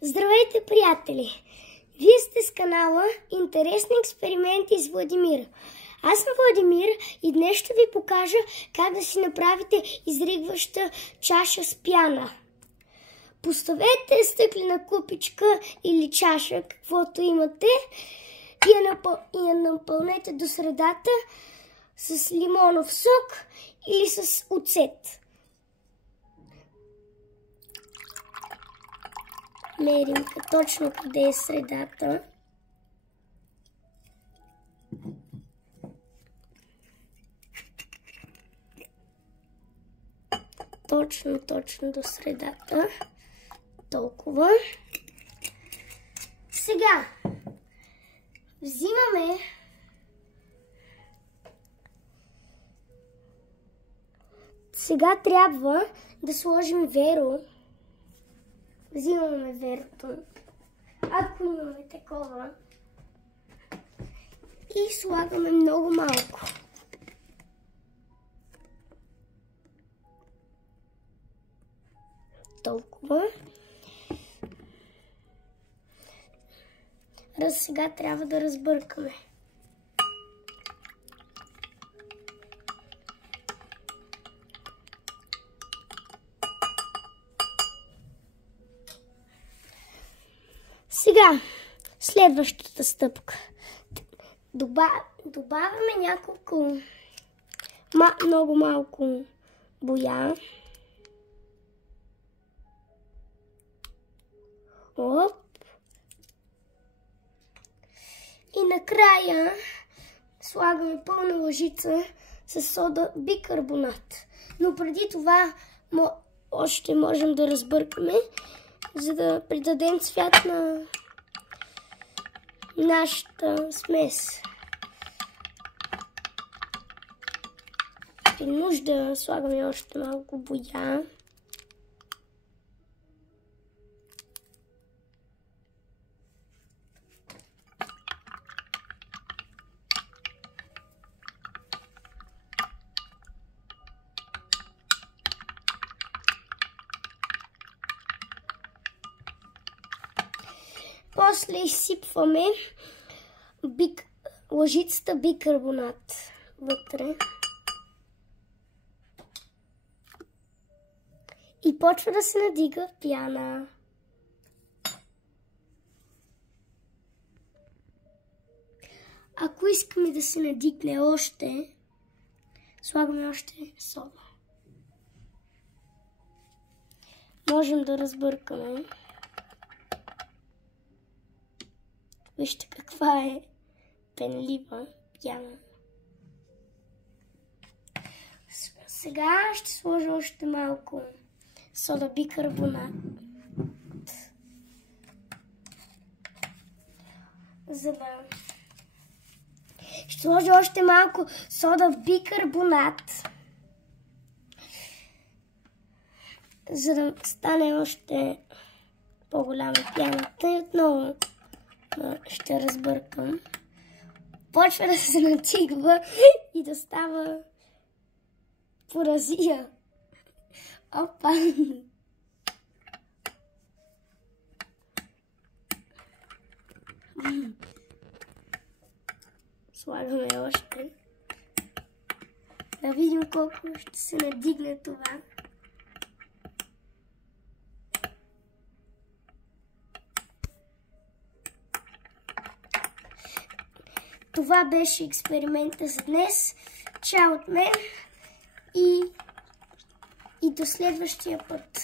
Здравейте, приятели! Вие сте с канала Интересни експерименти с Владимир. Аз съм Владимир и днес ще ви покажа как да си направите изригваща чаша с пяна. Поставете стъклена купичка или чаша, каквото имате, и я напълнете до средата с лимонов сок или с оцет. Мерим точно къде е средата. Точно до средата. Толкова. Сега взимаме трябва да сложим веро. Взимаме верото, ако имаме такова, и слагаме много малко. Толкова. Сега трябва да разбъркаме. Сега, следващата стъпка. Добавяме много малко боя. Оп. И накрая слагаме пълна лъжица с сода бикарбонат. Но преди това още можем да разбъркаме, за да придадем цвят на нашата смес. При нужда слагаме още малко боя. После изсипваме лъжицата бикарбонат вътре. И почва да се надига пяна. Ако искаме да се надигне още, слагаме още сода. Можем да разбъркаме. Вижте каква е пенлива пяна. Сега ще сложа още малко сода бикарбонат. Ще сложа още малко сода бикарбонат, за да стане още по-голяма пяната, и отново ще разбъркам. Почва да се натигва и да става поразия. Опа! Слагаме още. Да видим колко ще се надигне това. Това беше експеримента за днес. Чао от мен и до следващия път.